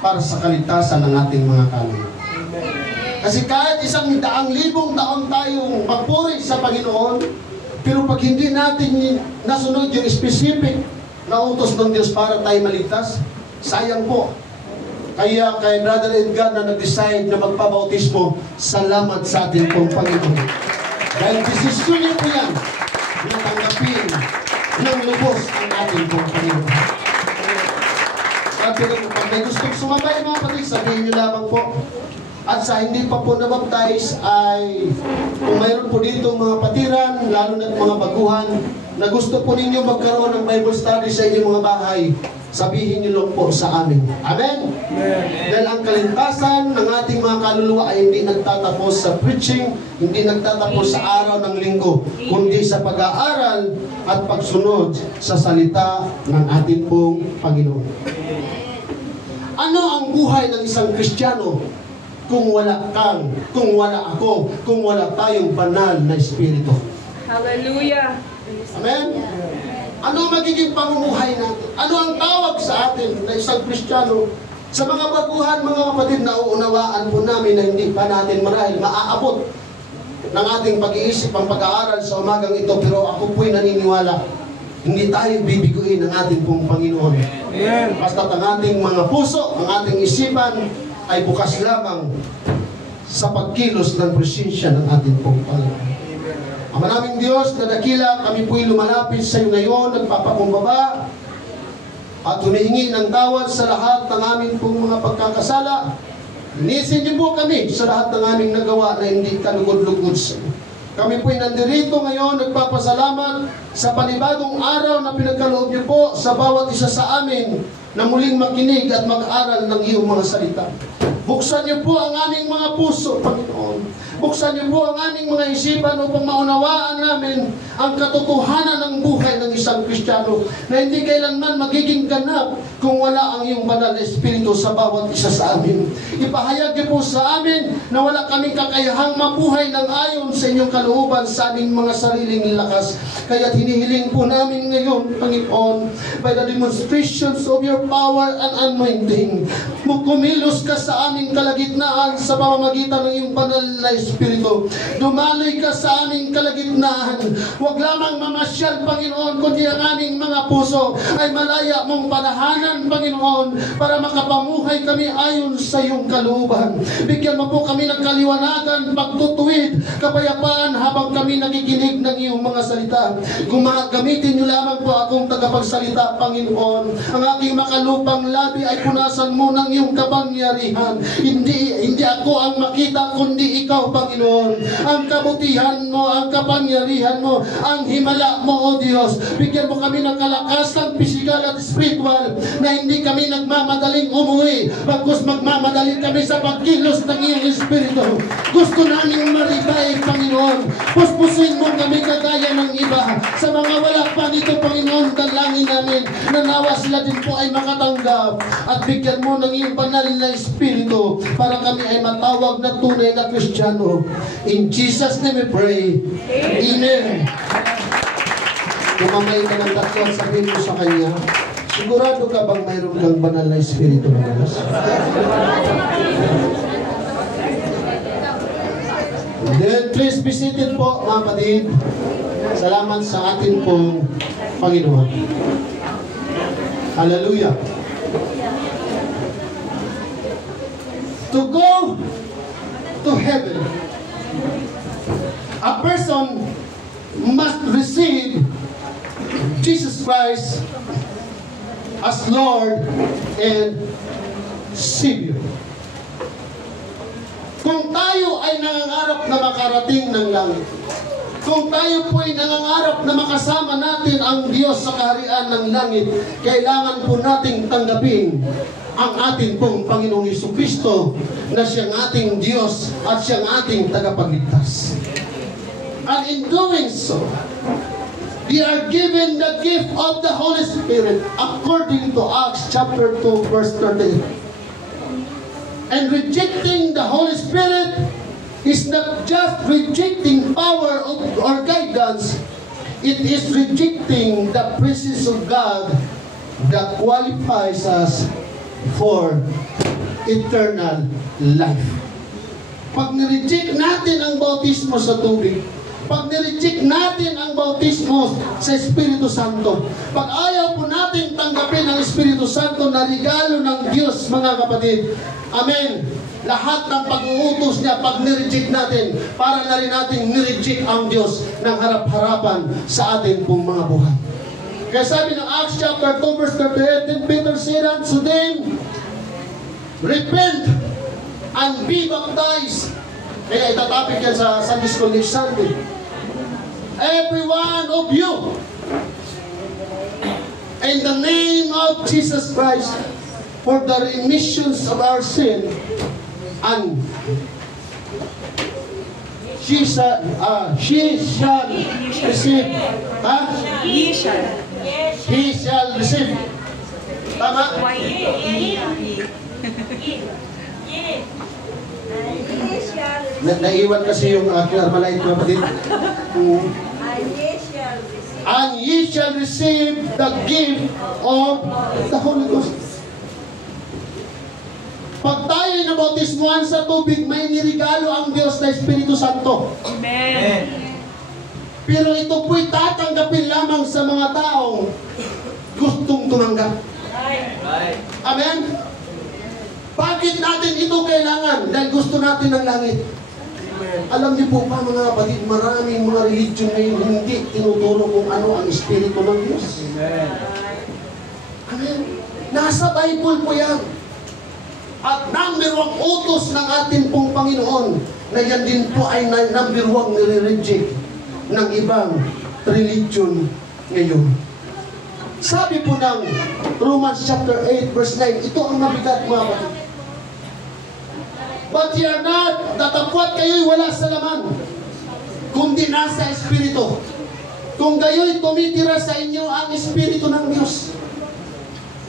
para sa kaligtasan ng ating mga kaluluwa. Kasi kahit 100,000 taon tayong magpuri sa Panginoon, pero pag hindi natin nasunod yung specific na utos ng Diyos para tayo maligtas, sayang po. Kaya kay Brother Edgar na nag-decide na magpabautismo, salamat sa ating pong Panginoon. Dahil desisyon niyo po yan na tanggapin ng lubos ang ating pong Panginoon. Sabi ko, pag may gustong sumabay mga kapatid, sabihin niyo lamang po. At sa hindi pa po nabaptize ay kung mayroon po dito mga patiran, lalo na mga baguhan, na gusto po ninyo magkaroon ng Bible study sa inyong mga bahay, sabihin niyo lang po sa amin. Amen? Amen. Dahil ang kaligtasan ng ating mga kaluluwa ay hindi nagtatapos sa preaching, hindi nagtatapos sa araw ng linggo, kundi sa pag-aaral at pagsunod sa salita ng ating pong Panginoon. Ano ang buhay ng isang Kristiyano kung wala kang, kung wala ako, kung wala tayong banal na Espiritu? Hallelujah! Amen? Ano magiging pamumuhay natin? Ano ang tawag sa atin na isang Kristiyano? Sa mga baguhan, mga kapatid, nauunawaan po namin na hindi pa natin marahil maaabot ng ating pag-iisip ang pag-aaral sa umagang ito, pero ako po'y naniniwala, hindi tayo bibiguin ng ating pong Panginoon. Basta ang ating mga puso, ang ating isipan, ay bukas lamang sa pagkilos ng presensya ng ating pong Panginoon. Ang maraming Diyos na dakila, kami po'y lumalapit sa iyo ngayon, nagpapakumbaba at humihingi ng tawad sa lahat ng aming pong mga pagkakasala. Linisin niyo po kami sa lahat ng aming nagawa na hindi kalugod-lugod sa iyo. Kami po'y nandirito ngayon, nagpapasalamat sa panibagong araw na pinagkaloob niyo po sa bawat isa sa amin na muling makinig at mag-aral ng iyong mga salita. Buksan niyo po ang aming mga puso, Panginoon. Buksan niyo po ang aming mga isipan upang maunawaan namin ang katotohanan ng buhay ng isang Kristiyano na hindi kailanman magiging ganap kung wala ang iyong banal na Espiritu sa bawat isa sa amin. Ipahayag niyo po sa amin na wala kaming kakayahang mabuhay ng ayon sa inyong kalooban sa aming mga sariling lakas. Kaya hinihiling po namin ngayon, Panginoon, by the demonstrations of your power and anointing, kumilos ka sa aming kalagitnaan sa pamamagitan ng iyong banal na Espiritu. Dumaloy ka sa aming kalagitnaan. Huwag lamang mamasyal, Panginoon, kundi ang aming mga puso ay malaya mong panahanan, Panginoon, para makapamuhay kami ayon sa iyong kalooban. Bigyan mo po kami ng kaliwanagan, pagtutuwid, kapayapaan habang kami nakikinig ng iyong mga salita. Gamitin niyo lamang po akong tagapagsalita, Panginoon. Ang aking makalupang labi ay punasan mo ng iyong kapangyarihan. Hindi ako ang makita, kundi ikaw, Panginoon. Ang kabutihan mo, ang kapangyarihan mo, ang himala mo, O Diyos. Bigyan mo kami ng kalakasan, pisikal at spiritual, na hindi kami nagmamadaling umuwi, bagkus magmamadaling kami sa pagkilos ng iyong Espiritu. Gusto namin maribay, Panginoon. Puspusin mo kami kagaya ng iba. Sa mga wala pa nito, Panginoon, dalangin namin na nawa sila din po ay makatanggap at bigyan mo ng iyong banal na Espiritu para kami ay matawag na tunay na Kristiyano. In Jesus' name we pray. Amen. Kumamay ka ng tatlo at sabihin mo sa Kanya, sigurado ka bang mayroon kang banal na Espiritu ng Diyos? Then please be seated po, mga kapatid. Salamat sa atin pong Panginoon. Hallelujah. To go to heaven, a person must receive Jesus Christ as Lord and Savior. Kung tayo ay nangangarap na makarating ng langit, kung tayo po ay nangangarap na makasama natin ang Diyos sa kaharian ng langit, kailangan po nating tanggapin ang ating pong Panginoong Jesucristo na siyang ating Diyos at siyang ating tagapagligtas. And in doing so, we are given the gift of the Holy Spirit according to Acts chapter 2 verse 38. And rejecting the Holy Spirit is not just rejecting power or guidance, it is rejecting the presence of God that qualifies us for eternal life. Pag nireject natin ang bautismo sa tubig, pag nireject natin ang bautismo sa Espiritu Santo, pag ayaw po natin tanggapin ang Espiritu Santo na regalo ng Diyos, mga kapatid, amen, lahat ng pag-uutos niya, pag nireject natin, para na rin natin nireject ang Diyos ng harap-harapan sa atin pong mga buhay. Kaya sabi ng Acts chapter 2 verse 38, then Peter said unto them, repent and be baptized. Kaya itatapik yan sa Sunday School next Sunday. Every one of you, in the name of Jesus Christ, for the remissions of our sin, and she shall receive, he shall receive. Tama? Naiwan kasi yung aking Armalite kapatid. And ye shall receive the gift of the Holy Ghost. Pag tayo nabautismuhan sa tubig, may nirigalo ang Diyos na Espiritu Santo. Amen. Pero ito po'y tatanggapin lamang sa mga taong gustong tumanggap. Amen? Bakit natin ito kailangan? Dahil gusto natin ng langit. Alam niyo po ba mga kapatid, maraming mga religion ngayon hindi tinuturo kung ano ang Espiritu ng Diyos. Amen. Nasa Bible po yan. At number 1 utos ng ating pong Panginoon na yan din po ay number 1 nire-reject ng ibang religion ngayon. Sabi po ng Romans chapter 8 verse 9, ito ang mabigat mga kapatid. But ye are not, datapwat kayo'y wala sa laman, kundi nasa Espiritu. Kung gayo'y tumitira sa inyo ang Espiritu ng Diyos.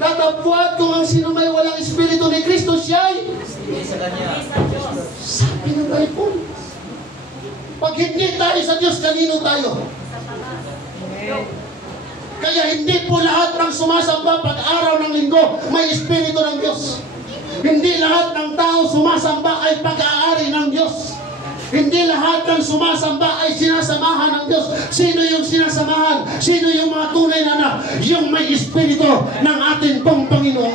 Datapwat kung ang sino may walang Espiritu ni Kristo, siya'y sabi ng Bible. Pag hindi tayo sa Diyos, kanino tayo? Kaya hindi po lahat ng sumasamba pag araw ng linggo may Espiritu ng Diyos. Hindi lahat ng tao sumasamba ay pag-aari ng Diyos. Hindi lahat ng sumasamba ay sinasamahan ng Diyos. Sino yung sinasamahan? Sino yung mga tunay na anak? Yung may Espiritu ng ating pong Panginoon.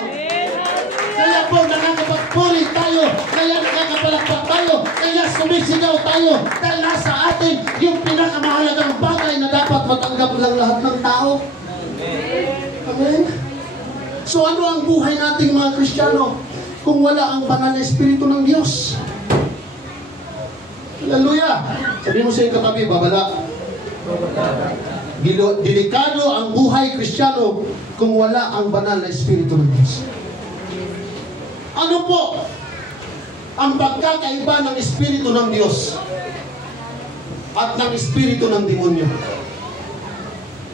Kaya po nakakapagpuri tayo, kaya nakakapalakpak tayo, kaya sumisigaw tayo, dahil nasa atin yung pinakamahalagang bagay na dapat matanggap ng lahat ng tao. Amen? So ano ang buhay nating mga Kristiyano kung wala ang banal na Espiritu ng Diyos? Hallelujah! Sabi mo sa iyong katabi, babala. Delikado ang buhay Kristiyano kung wala ang banal na Espiritu ng Diyos. Ano po ang pagkakaiba ng Espiritu ng Diyos at ng Espiritu ng demonyo?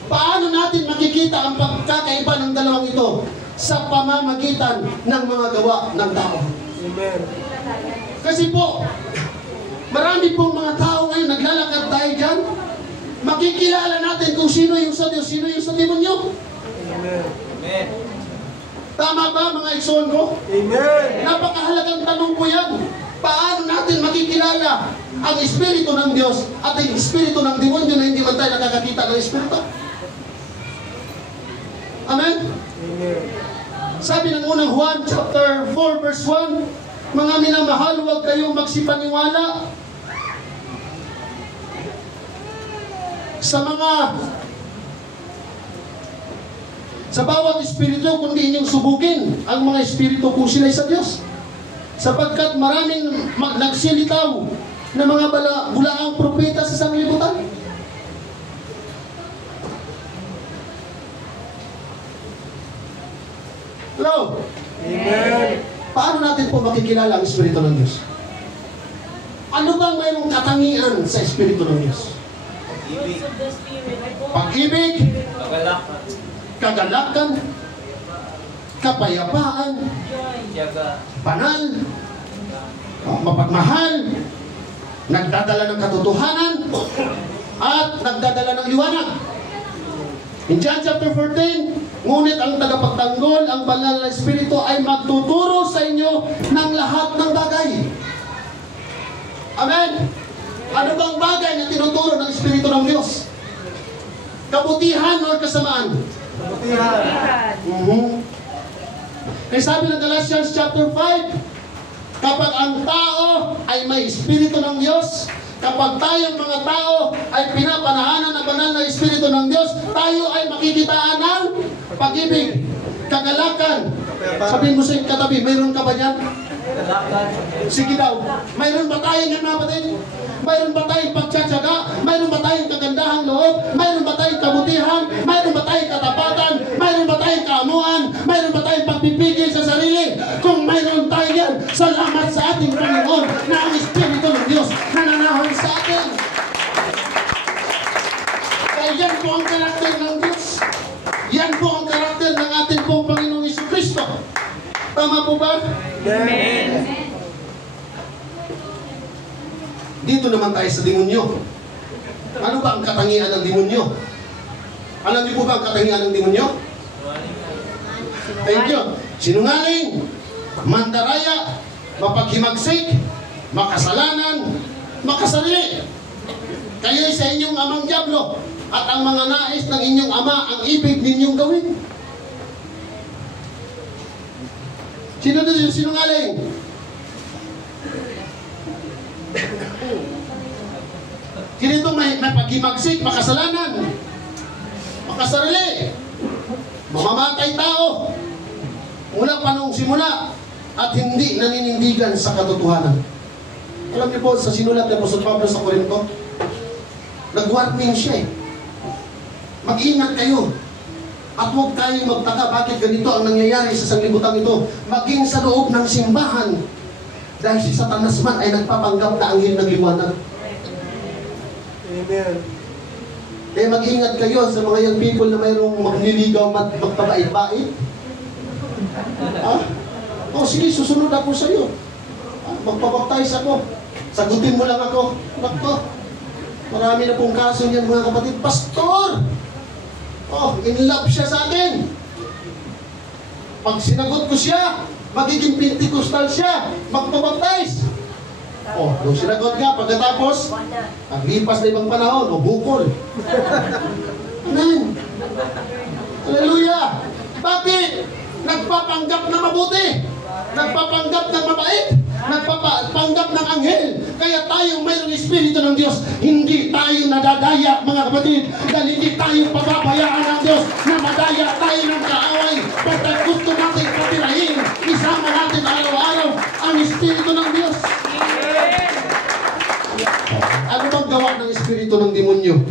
Paano natin makikita ang pagkakaiba ng dalawang ito? Sa pamamagitan ng mga gawa ng tao. Amen. Kasi po, marami pong mga tao ngayon, naglalakad tayo dyan, makikilala natin kung sino yung sa Diyos, sino yung sa demonyo. Amen. Amen. Tama ba mga ikson ko? Amen. Napakahalagang tanong po yan. Paano natin makikilala ang Espiritu ng Diyos at ang Espiritu ng demonyo na hindi man tayo nakakakita ng Espiritu? Amen? Amen. Sabi ng unang Juan chapter 4 verse 1, mga minamahal, huwag kayong magsipaniwala sa bawat espiritu, kundi inyong subukin ang mga espiritu kung sila'y sa Diyos. Sapagkat maraming nagsilitaw na mga bulaang propeta sa sanglibutan. Hello? Amen. Paano natin po makikilala ang Espiritu ng Diyos? Ano bang mayroong katangian sa Espiritu ng Diyos? Pag-ibig, kagalakan, kapayapaan, banal, mapagmahal, nagdadala ng katotohanan, at nagdadala ng liwanag. In John chapter 14, Ngunit ang tagapagtanggol, ang banal na Espiritu ay magtuturo sa inyo ng lahat ng bagay. Amen? Ano bang bagay na tinuturo ng Espiritu ng Diyos? Kabutihan o kasamaan? Kabutihan. Kaya sabi ng Galatians chapter 5, kapag ang tao ay may Espiritu ng Diyos, kapag tayong mga tao ay pinapanahanan ng banal na Espiritu ng Diyos, tayo ay makikitaan ng pag-ibig, kagalakan. Sabihin mo sa katabi, mayroon ka ba yan? Sige daw. Mayroon ba tayong yan, mga kapatid? Mayroon ba tayong pagtsatsaga? Mayroon ba tayong kagandahang loob? Mayroon ba tayong kabutihan? Mayroon ba tayong katapatan? Mayroon ba tayong kaamuan? Mayroon ba tayong pagpipigil sa sarili? Kung mayroon tayo yan, salamat sa ating Panginoon na ang Espiritu ng Diyos nananahan sa atin. Kaya yan po ang karakter ng Diyos. Yan po ang karakter ng ating pong Panginoong Jesucristo. Tama po ba? Amen. Dito naman tayo sa demonyo. Ano ba ang katangian ng demonyo? Alam niyo po ba ang katangian ng demonyo? Thank you. Sinungaling, mandaraya, mapaghimagsik, makasalanan, makasarili. Kayo sa inyong amang diablo at ang mga nais ng inyong ama ang ibig ninyong gawin. Sino doon yung sinungaling? Sino ito may paghimagsik, makasalanan, makasarili, mamamatay tao, mula pa nung simula, at hindi naninindigan sa katotohanan. Alam niyo po, sa sinulat ni Apostol Pablo sa Corinto, nag-warning siya eh. Mag-ingat kayo. At huwag tayong magtaka bakit ganito ang nangyayari sa sanglibutan ito. Maging sa loob ng simbahan. Dahil si Satanas man ay nagpapanggap na anghel ng liwanag. Amen. Kaya mag-ingat kayo sa mga young people na mayroong magniligaw at magpabait-bait. Sige, susunod ako sa iyo. Magpabaptize ako. Sagutin mo lang ako. Nakto. Marami na pong kaso niyan, mga kapatid. Pastor! In love siya sa akin. Pag sinagot ko siya, magiging Pentecostal siya. Magpabaptize. Nung sinagot nga, pagkatapos, paglipas na ibang panahon, bukol. Amen. Hallelujah. Bakit? Nagpapanggap na mabuti. Nagpapanggap ng mabait. Nagpapanggap ng anghel. Kaya tayo mayroong Espiritu ng Diyos. Hindi tayo nadadaya, mga kapatid. Dahil hindi tayo pababayaan ng Diyos na madaya tayo ng kaaway. Basta gusto natin patirahin. Isama natin araw-araw ang Espiritu ng Diyos. Ano bang gawa ng Espiritu ng demonyo?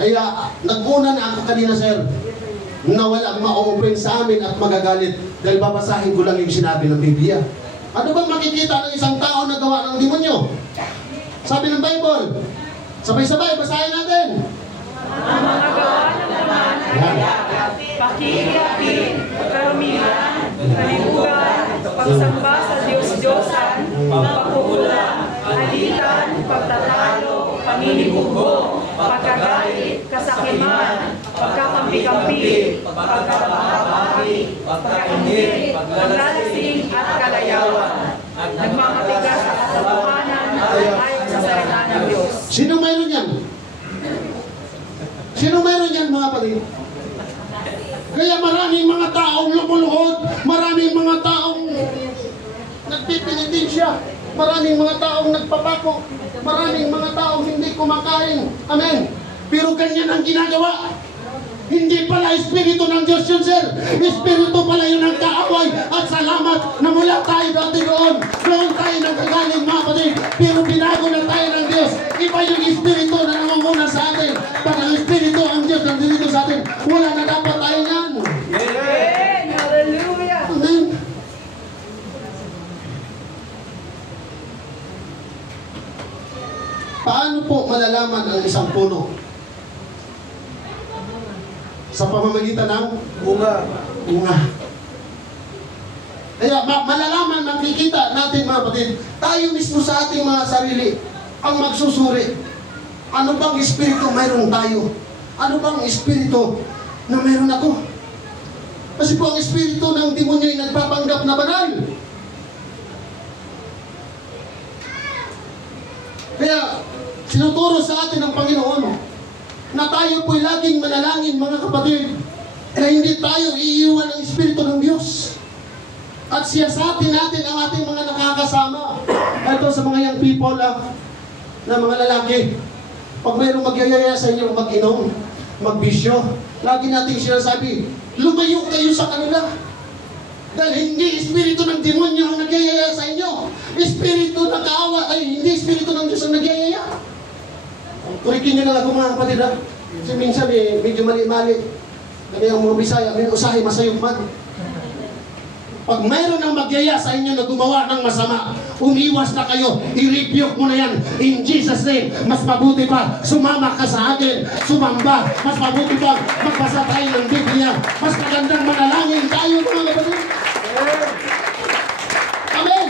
Kaya nag-una na ako kanina, sir, na walang ma-open sa amin at magagalit dahil babasahin ko lang yung sinabi ng Biblia. Ano bang makikita ng isang tao na gawa ng demonyo? Sabi ng Bible. Sabay-sabay, basahin natin. Ang mga gawa ng naman ay pakikipin, karamihan, kalibugan, pagsamba sa Diyos-Diyosan, pagpapula, alitan, pagtatalo, paninibugo, pagkagalit, kasakiman, pagkakampi-kampi, pagkakampi, pagkainit, paglalasing at kalayawan, at nagmamatigas sa katotohanan ayon sa salita ng Diyos. Sino mayroon yan? Sino mayroon yan, mga kapatid? Kaya maraming mga taong lumuluhod, maraming mga taong nagpipinitensya, maraming mga taong nagpapako, maraming mga taong hindi kumakain. Amen. Pero ganyan ang ginagawa. Hindi pala Espiritu ng Diyos yun, sir. Espiritu pala yun ng kaaway. At salamat na mula tayo dati doon. Doon tayo nagkagaling, mga kapatid. Pero binago na tayo ng Diyos. Iba yung Espiritu na namumuna sa atin. Pag ang Espiritu ang Diyos nandito sa atin, wala na dapat tayo yan. Amen! Hallelujah! Amen. Paano po malalaman ang isang puno? Sa pamamagitan ng Bunga. bunga. Kaya malalaman, makikita natin, mga kapatid, tayo mismo sa ating mga sarili ang magsusuri. Ano bang espiritu mayroon tayo? Ano bang espiritu na mayroon ako? Kasi po ang espiritu ng demonyo ay nagpapanggap na banal. Kaya, sinuturo sa atin ng Panginoon na tayo po'y laging manalangin, mga kapatid, na hindi tayo iiwan ng espiritu ng Diyos. At siyasatin natin ang ating mga nakakasama. Ito sa mga young people na mga lalaki. Pag mayroong magyayaya sa inyo mag-inom, magbisyo, lagi nating sinasabi, lumayo kayo sa kanila. Dahil hindi espiritu ng demonyo ang nagyayaya sa inyo. Espiritu ng kaawa, hindi espiritu ng Diyos ang nagyayaya. Kurikin niyo lang ako, mga kapatid, ha? Kasi minsan medyo mali-mali. Kaya ang mga Bisaya, may usahay masayog man. Pag mayroon ang magyaya sa inyo na gumawa ng masama, umiwas na kayo, i-rebuke mo na yan in Jesus' name. Mas mabuti pa, sumama ka sa akin, sumamba. Mas mabuti pa, magbasa tayo ng Biblia. Mas magandang manalangin tayo, mga kapatid. Amen.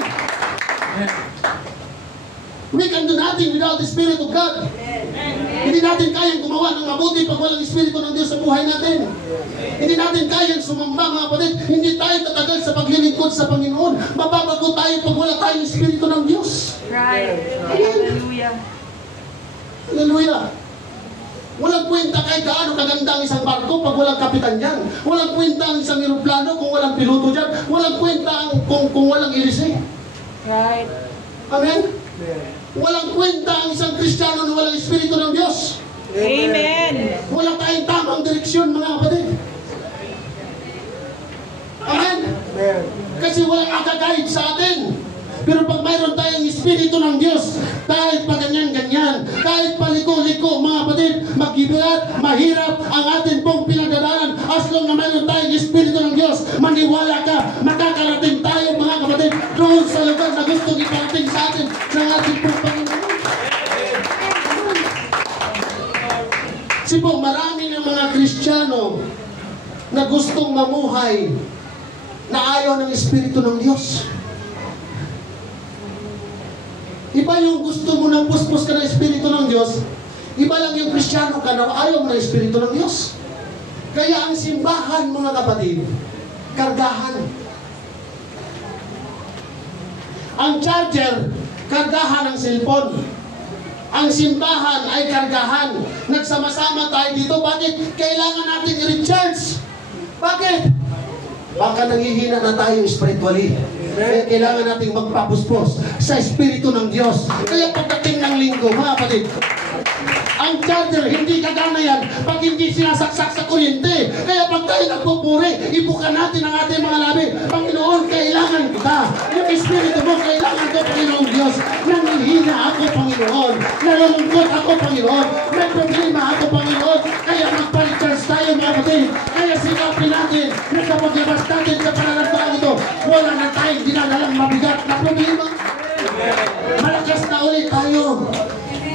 We can do nothing without the Spirit of God. Hindi natin kayang gumawa ng mabuti pag walang Espiritu ng Diyos sa buhay natin. Hindi natin kayang sumamba, mga kapatid. Hindi tayo tatagal sa paglilingkod sa Panginoon. Mababago tayo pag wala tayong Espiritu ng Diyos. Right. Hallelujah. Hallelujah. Walang kwenta kahit gaano kaganda ang isang barko pag walang kapitan dyan. Walang kwenta ang isang eroplano kung walang piloto dyan. Walang kwenta kung walang ilise. Right. Amen? Walang kwenta ang isang Kristiyano na walang Espiritu ng Diyos. Amen. Wala tayong tamang direksyon, mga kapatid. Amen? Kasi walang nakagayad sa atin. Pero pag mayroon tayong Espiritu ng Diyos, kahit pa ganyan-ganyan, kahit paliko-liko, mga kapatid, magbibigat, mahirap ang atin pong pinagdadaanan. As long na mayroon tayong Espiritu ng Diyos, maniwala ka, makakarating tayo, mga kapatid, doon sa lugar na gustong iparating sa atin ng ating pong Panginoon. Kasi po, marami ng mga Kristiyano na gustong mamuhay na ayaw ng Espiritu ng Diyos. Iba yung gusto mo ng puspos ka ng Espiritu ng Diyos, iba lang yung Kristiyano ka na ayaw ng Espiritu ng Diyos. Kaya ang simbahan, mga kapatid, kargahan. Ang charger, kargahan ng cellphone. Ang simbahan ay kargahan. Nagsama-sama tayo dito. Bakit? Kailangan natin i-recharge. Bakit? Baka nanghihina na tayo spiritually. Kaya kailangan natin magpapuspos sa Espiritu ng Diyos. Kaya pagdating ng linggo, mga kapatid, ang charger, hindi kagana yan pag hindi sinasaksak sa kuryente. Kaya pag tayo nagpupuri, ibuka natin ang ating mga labi. Panginoon, kailangan kita. Yung Espiritu mo, kailangan ko, Panginoon Diyos. Nanghihina ako, Panginoon. Nalulungkot ako, Panginoon. May problema ako, Panginoon. Kaya magpalicharge tayo, mga kapatid. Kaya sikapin natin na sa paglabas natin sa pananagdaan ito, wala na tayong dinadalang mabigat na problema. Malakas na ulit tayo.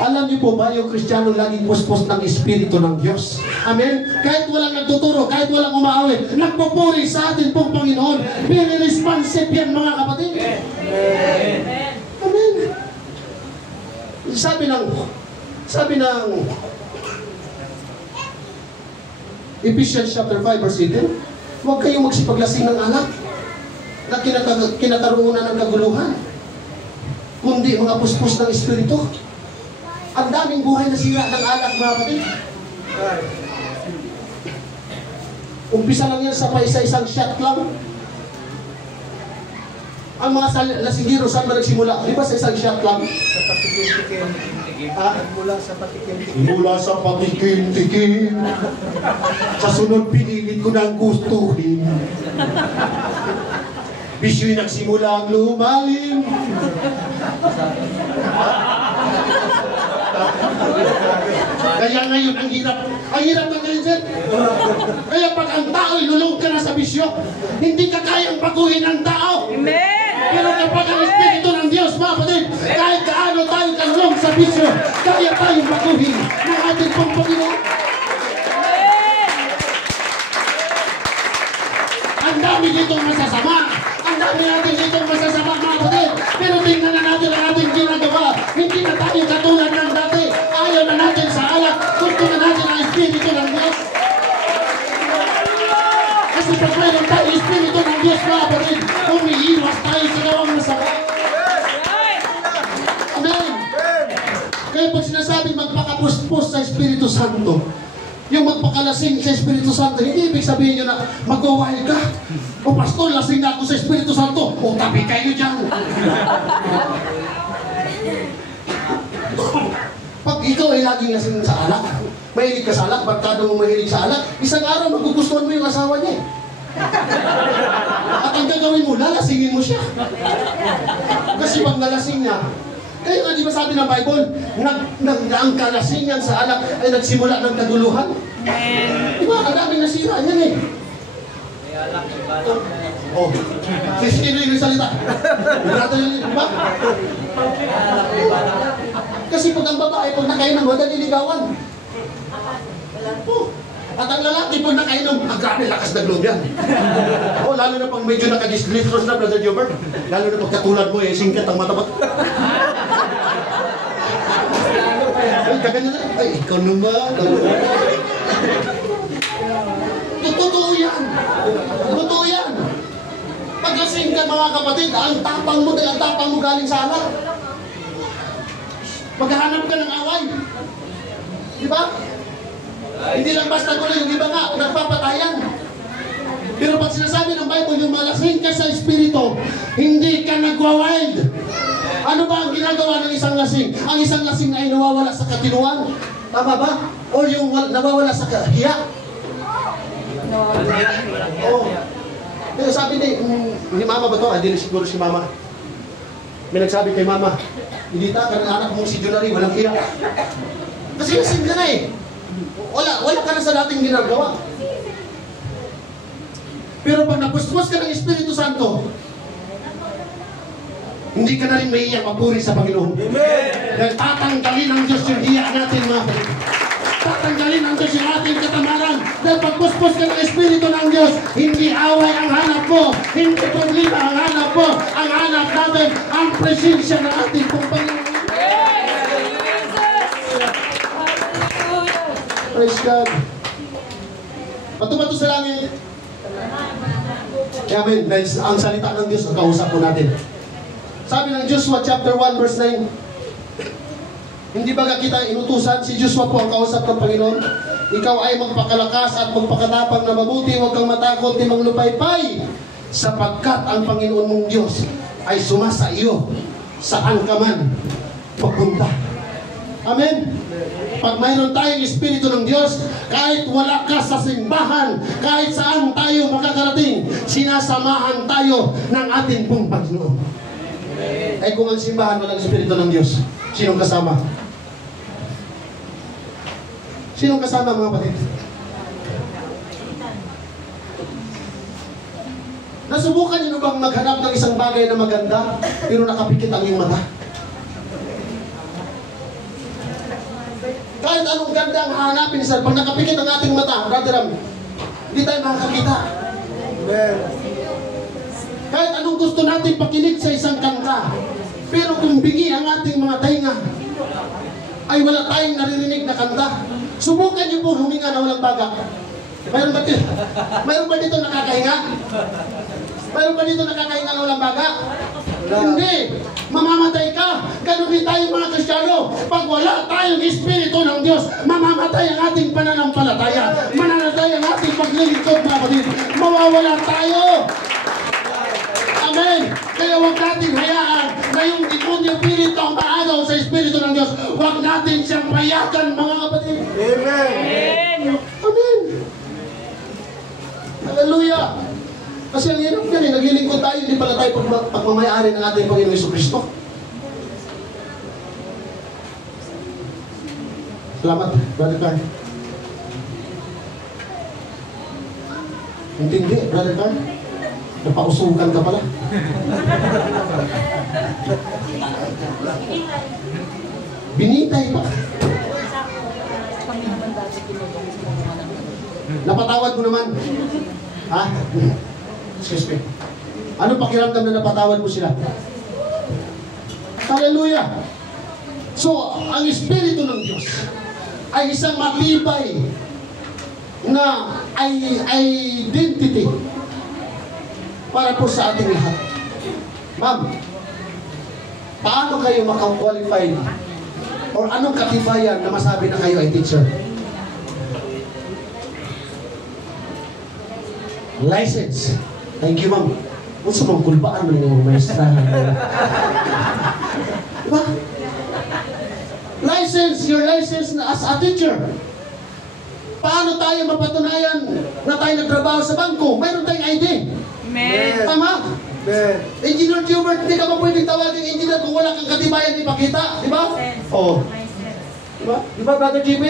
Alam niyo po ba yung Kristiyano laging puspos ng Espiritu ng Diyos? Amen? Kahit walang nagtuturo, kahit walang umaawit, nagpupuri sa atin pong Panginoon. Very responsive yan, mga kapatid. Amen. Amen. Sabi ng Ephesians chapter 5 verse 18, huwag kayong magsipaglasing ng alak na kinatarunan ng kaguluhan, kundi mga puspos ng Espiritu. Ang daming buhay na sira ng alak, mga kapatid. Umpisa lang yan sa paisa-isang shot lang. Ang mga lasinggero, saan ba nagsimula? Di ba sa isang shot lang? Sa patikim-tikim. Mula sa patikim-tikim. Mula sa patikim-tikim. Sa sunod, pinilit ko ng gustuhin. Bisyo'y nagsimula ang lumalim. Kaya ngayon, ang hirap ng ngayon, sir. Kaya pag ang tao, ilulong ka na sa bisyo, hindi ka kayang baguhin ang tao. Amen. Pero kapag ang Espiritu ng Diyos, mga kapatid, kahit kaano tayo kalulong sa bisyo, kaya tayong baguhin ng ating pong Panginoon. Ang dami ditong masasama. Ang dami natin ditong masasama, mga kapatid. Pero tingnan na natin ang ating ginagawa. Hindi na tayo katulad ng dati. Ayaw na natin sa alak. Gusto na natin ang Espiritu ng Diyos. Kasi pag mayroon Diyos mga kapatid, umiiwas tayo sa gawang masama. Amen. Kaya pag sinasabing magpakapuspos sa Espiritu Santo, yung magpakalasing sa Espiritu Santo, hindi ibig sabihin nyo na magwawail ka. O pastor, lasing na ako sa Espiritu Santo. O tabi kayo dyan. Pag ikaw ay laging lasing sa alak, mahilig ka sa alak, barkada mo mahilig sa alak, isang araw magugustuhan mo yung asawa niya. At ang gagawin mo, lalasingin mo siya. Kasi pag nalasing niya, kaya nga di ba sabi ng Bible, ang kalasingan sa alak ay nagsimula ng kaguluhan? Diba? Ang daming nasira yan eh. Oh, sino yung salita? Grato yun, diba? Kasi pag ang babae, pag nakainom, wala nililigawan. Oh. At ang lalaki, pag nakainom, ang grabe, lakas na globe yan. Oh, lalo na pag medyo nakagislitros na, Brother Gilbert. Lalo na pag katulad mo, singkat ang matapat. Ay, kaganyan na. Ay, ikaw naman. Totoo yan. Totoo yan. Paglasing ka mga kapatid, ang tapang mo galing sa alak. Maghahanap ka ng away. Diba? Hindi lang basta ko yung iba nga, nagpapatayan. Pero pag sinasabi ng Bible, yung malasing ka sa Espiritu, hindi ka nagwawild. Ano ba ang ginagawa ng isang lasing? Ang isang lasing ay nawawala sa katinuan. Tama ba? O yung nawawala sa hiya? Oh. Pero sabi ni Mama ba ito? Hindi siguro si Mama. May nagsabi kay Mama, hindi ka ng anak mong si Junari, walang hiya. Kasi lasing ka na eh. Wala ka na sa dating ginagawa. Pero pag napuspos ka ng Espiritu Santo, hindi ka na rin maiiyak papuri sa Panginoon. Amen! Dahil tatanggalin ng Diyos yung hiya natin mga kapatid. Tatanggalin ng Diyos yung ating katamaran. Dahil pag puspos ka ng Espiritu ng Diyos, hindi away ang hanap mo, hindi problema ang hanap mo. Ang hanap natin, ang presensya ng ating Panginoon. Praise God. Patumato sa langit. Amen. Dahil ang salita ng Diyos, ang kausap po natin. Sabi ng Joshua chapter 1 verse 9, hindi ba kita inutusan? Si Joshua po ang kausap ng Panginoon. Ikaw ay magpakalakas at magpakatapang na mabuti, huwag kang matakot ni manglupaypay, sapagkat ang Panginoon mong Diyos ay sumasa iyo saan ka man papunta. Amen. Pag mayroon tayong Espiritu ng Diyos, kahit wala ka sa simbahan, kahit saan tayo makakarating, sinasamahan tayo ng ating pong Panginoon. Ay kung ang simbahan walang Espiritu ng Diyos, sinong kasama? Sinong kasama mga kapatid? Nasubukan niyo bang maghanap ng isang bagay na maganda, pero nakapikit ang iyong mata? Kahit anong ganda ang hanapin, sir, pag nakapikit ang ating mata, Brother Ram, hindi tayo makakakita. Kahit anong gusto natin pakinig sa isang kanta, pero kung bingi ang ating mga tainga, ay wala tayong naririnig na kanta. Subukan niyo po huminga na walang baga. Mayroon ba dito? Mayroon ba dito nakakahinga? Mayroon ba dito nakakahinga na walang baga? Hindi. Mamamatay ka. Ganun din tayo mga Kristiyano. Pag wala tayong Espiritu ng Diyos, mamamatay ang ating pananampalataya. Mananatay ang ating paglilingkod mga kapatid. Mawawala tayo. Amen. Kaya huwag natin hayaan na yung demonyo pilit ang maagaw sa Espiritu ng Diyos. Huwag natin siyang payagan mga kapatid. Amen. Amen. Hallelujah. Kasi ang hirap yan eh, naglilingkod tayo, hindi pala tayo pagmamayari ng ating Panginoon Jesucristo. Salamat, Brother Carl. Intindi, Brother Carl. Napausukan ka pala. Binitay pa. Napatawad mo naman. Ha? Excuse me. Ano pakiramdam na napatawad mo sila? Hallelujah! So, ang Espiritu ng Diyos ay isang matibay na identity para po sa ating lahat. Ma'am, paano kayo makakwalified or anong katibayan na masabi na kayo ay teacher? License. Thank you, ma'am. Kung sa mga kulbaan mo yung maestrahan. Diba? License, your license as a teacher. Paano tayo mapatunayan na tayo nagtrabaho sa bangko? Mayroon tayong ID. Amen. Tama? Amen. Engineer Gilbert, hindi ka pa pwedeng tawagin engineer kung wala kang katibayan ipakita. Di ba? Oo. Di ba? Di ba, Brother JP?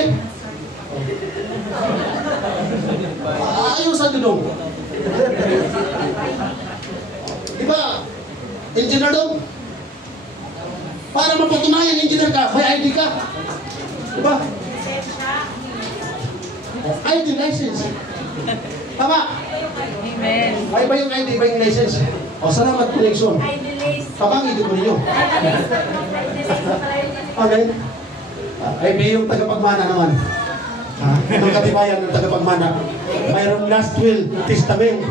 Ayusan nyo dong. Di ba? Engineer dong? Para mapatunayan engineer ka, may ID ka. Di ba? ID license. Tama? Amen. Ay ba yung ID, ba yung license? O, salamat po, Nixon. Papangiti ko ninyo. Okay? Ay, may yung tagapagmana naman. Ang katibayan ng tagapagmana. Mayroong last will, testament.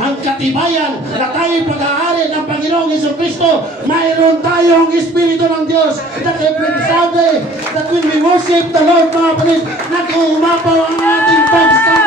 Ang katibayan na tayo'y pag-aari ng Panginoong Jesucristo, mayroon tayong Espiritu ng Diyos that every Sunday that when we worship the Lord, mga kapatid, nag-uumapaw ang ating pagsa